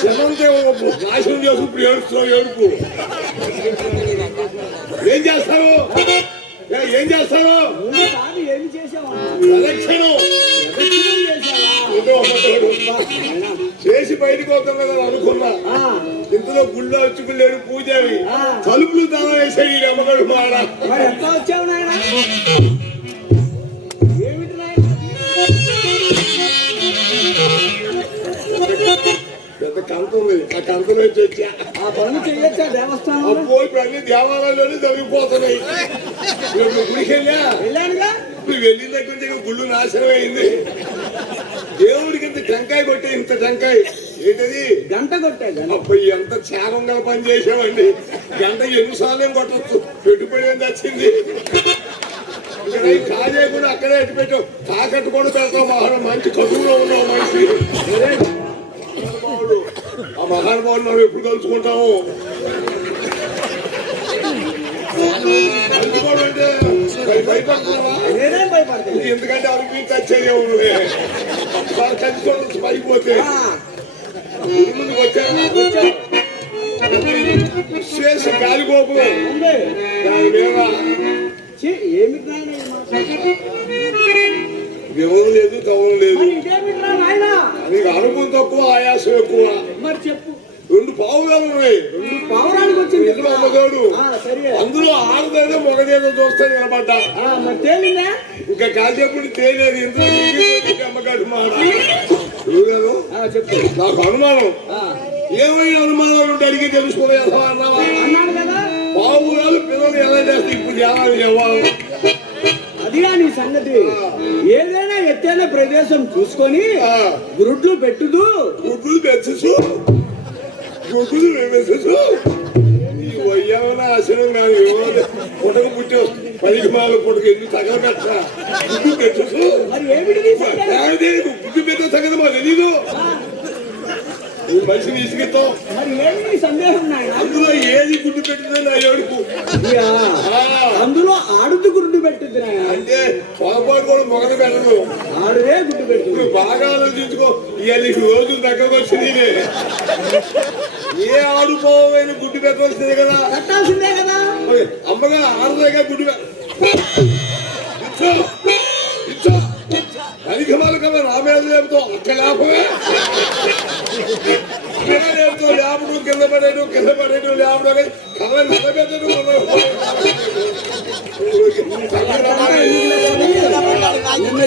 శవంతే నాశనం చేసి ఇప్పుడు ఏడుస్తున్నావు ఏడుపు ఏం చేస్తారు? ఏ, చేస్తారు? ప్రదక్షిణం. చేసి బయటకు వస్తాం కదా అనుకున్నా. ఇంతలో గుళ్ళో వచ్చి గుళ్ళేడు పూజావి ఆ. తలుపులు తాళం వేసాయి ఈ అమ్మగారు మాడ కంత ఉంది ఆ కంత నుంచి వచ్చా ఆ పనులు చేయొచ్చా దేవస్థానంలో? అబ్బో ఇప్పుడు అన్ని దేవాలయాల్లోనే జరిగిపోతున్నాయి. ఇప్పుడు గుడికి వెళ్ళా? వెళ్ళానుగా. ఇప్పుడు వెళ్ళిన దగ్గర నుంచి గుళ్ళు నాశనం అయింది. దేవుడికి ఇంత టెంకాయ కొట్టే ఇంత టెంకాయ. ఏంటది? గంట కొట్టా గంట అప్పుడు ఎంత క్షేమంగా పని చేసామండి గంట ఎన్నిసార్లు ఏం కొట్టచ్చు? పెట్టుబడి ఏం ఈ కాజే కూడా అక్కడే పెట్టావు తాకట్టు కూడా పెడతాం మంచి కదువులో ఉన్నావు మనిషి. ఆ మహానుభావుడు మనం ఎప్పుడు కలుసుకుంటాము? ఎందుకంటే అవి వచ్చాయి నువ్వే వాళ్ళు కలిసి పైపోతే శేష గాలిగోపు ఉంది దాని మీద? వివరం లేదు కవరం లేదు. నీకు అనుభవం తక్కువ ఆయాసం ఎక్కువ. పావుగాలు ఉన్నాయి పావురానికి వచ్చింది ఇందులో అమ్మగాడు అందులో ఆడదేదో మొగదేదో చూస్తే నిలబడ్డా. ఆ, మరి తేలిందా? ఇంకా కాసేపు తేలేదు. నీకు అమ్మగాడు మాట? చూడగాను ఆ, చెప్పు. నాకు అనుమానం. ఏమైనా అనుమానాలు ఉంటే అడిగి తెలుసుకోలే అన్నావా? పావురాలు పిల్లలు ఎలా చేస్తే ఇప్పుడు చేయాలని చెప్పాలి అదిగా నీ సంగతి. ఏదైనా ఎత్తైన ప్రదేశం చూసుకొని ఆ, గురుడ్లు పెట్టుదు. గుడ్లు గుడ్లు ఈ వయ్యామన ఆశనం కానీ పుట్టక పుట్టావు పదికి మాల పుట్టక ఎందుకు ఏమిటి నీ సంగతి? గుడ్డు పెట్టే సంగతి మా తెలీదు మనిషిని నాయన అందులో ఏది గుడ్డు పెట్టిందో నా ఆ, అందులో ఆడుతు నాయన. అంటే పొరపాటు కూడా మొగలు పెట్టను ఆడుదే గుడ్డు పెట్టుద్ది నువ్వు బాగా ఆలోచించుకో. ఇవాళ రోజు ఇదే. ఏ ఆడుకోవైన గుడ్డు పెట్టవలసిందే కదా? కట్టాల్సిందే కదా. అమ్మగా ఆడదాగా గుడ్డు ఇచ్చో రామేద లేపుతావు ఒక్క లేపుతావు లేపడం కింద పడేయడం కింద పడేయడం లేపడం కళ్ళ నిలబెట్టడం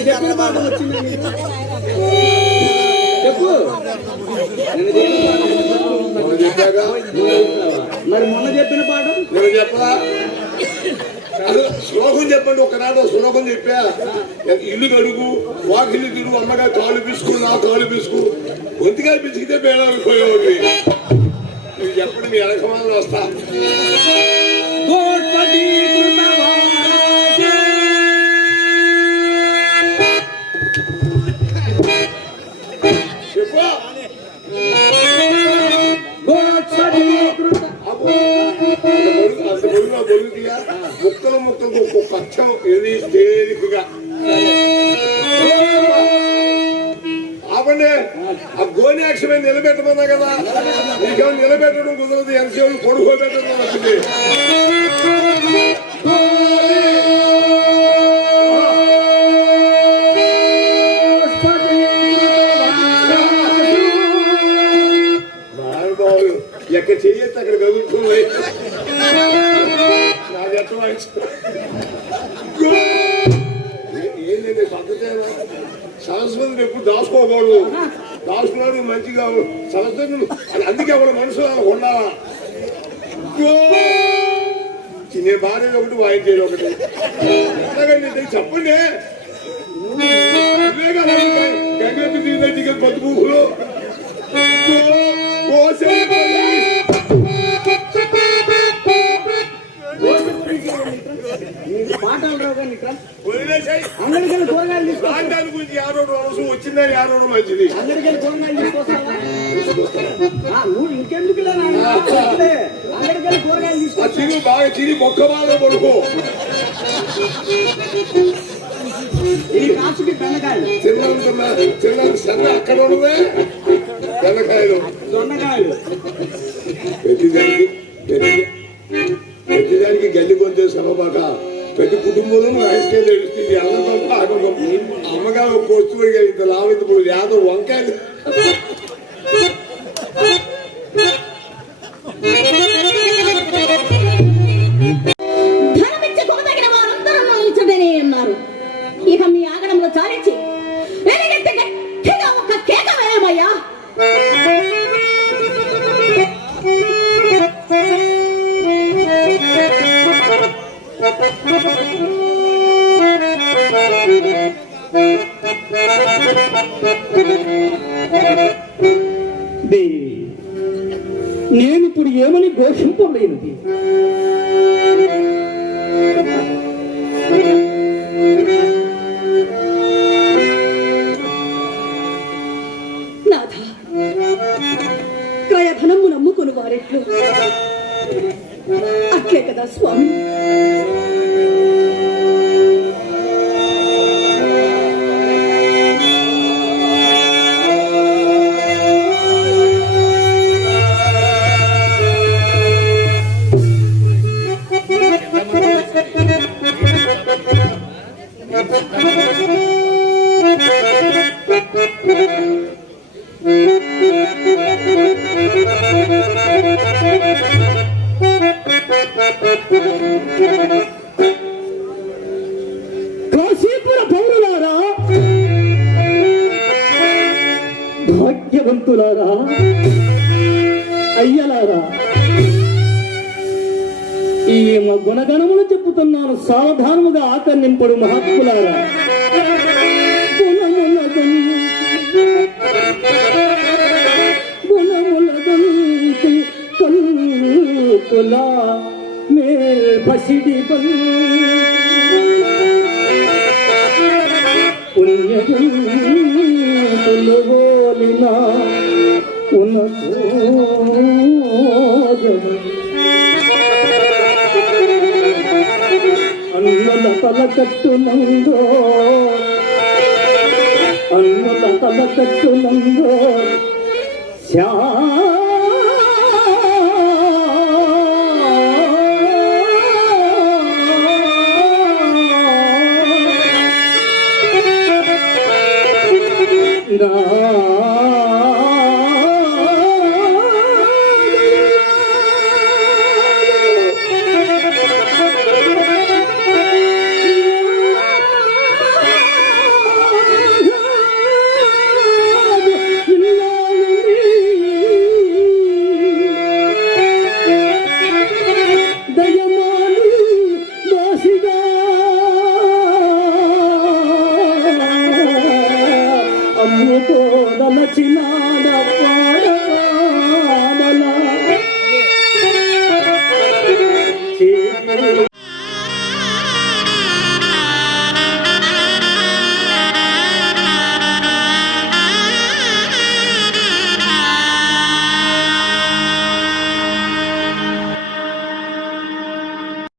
చెప్పిన మాట వచ్చింది చెప్పు మరి మొన్న చెప్పిన పాట నేను చెప్పరా శ్లోకం చెప్పండి ఒకనాడు శ్లోకం చెప్పా ఇల్లు కడుగు వాకిల్లు తిరుగు అమ్మగా కాలు పిసుకు నా కాలు పిసుకు గొంతుగా పిసికితే పేడాలు పోయేవాడు మీరు చెప్పండి మీ ఎలకమాలను వస్తా అంత ముక్కలు ముక్కలు ఒక్కొక్క అక్షం ఏది తేలికగా. ఆపండి. ఆ గోని అక్షమే నిలబెట్టమన్నా కదా. నీకేమో నిలబెట్టడం కుదరదు ఎంతసేపు కొడుకోబెట్టడం వచ్చింది ఎక్కడ చేయొచ్చు అక్కడ కదులుతుంది. నాది ఎట్లా సరస్వతిని ఎప్పుడు దాచుకోకూడదు దాచుకున్నాడు మంచిగా సరస్వతి అందుకే ఒక మనసు ఉండాలా తినే భార్య ఒకటి వాయించేది ఒకటి ఎట్లాగండి చెప్పండి ఇవే కదా గంగెత్తి తిరిగిన దిగ బతుకులు నీకు అందరికీ కూరగాయలు రాజధాని గురించి ఆరోడు అవసరం వచ్చిందని ఆరోడు మంచిది అందరికీ కూరగాయలు తీసుకొస్తావా నువ్వు ఇంకెందుకు అందరికీ కూరగాయలు తీసుకొస్తా బాగా తిరిగి మొక్క బాగా పడుకో. ఈ కాసుకి బెండకాయలు. తిన్నా తిన్నాను సరే అక్కడ ఉన్నదే తెల్లకాయలు దొండకాయలు. ప్రతిదానికి ప్రతి ప్రతిదానికి గల్లి కొంటే సమబాక ప్రతి కుటుంబంలో రాజకీయాలు నడుస్తుంది అన్నం ఆగం అమ్మగారు ఒక వస్తువు ఇంత లావింత యాదవ్ వంకాయలు. అన్నారు. ఇక మీ ఆగడంలో చాలించి ఒక కేక వేయమయ్యా దేవి నేను ఇప్పుడు ఏమని ఘోషింపలేనిది నాథ క్రయధనము నమ్ముకుని వారెట్లు అట్లే కదా స్వామి. కాశీపుర పౌరులారా భాగ్యవంతులారా అయ్యలారా ఈ మ- గుణగణములు చెప్పుతున్నాను సావధానముగా ఆకర్ణింపడు మహాత్ములారా. గుణములగంతి గుణములగంతి కల్పులా మే పసిడి పుణ్యగోలిన అన్నుల తలకట్టునందో అన్నుల తల కట్టునందో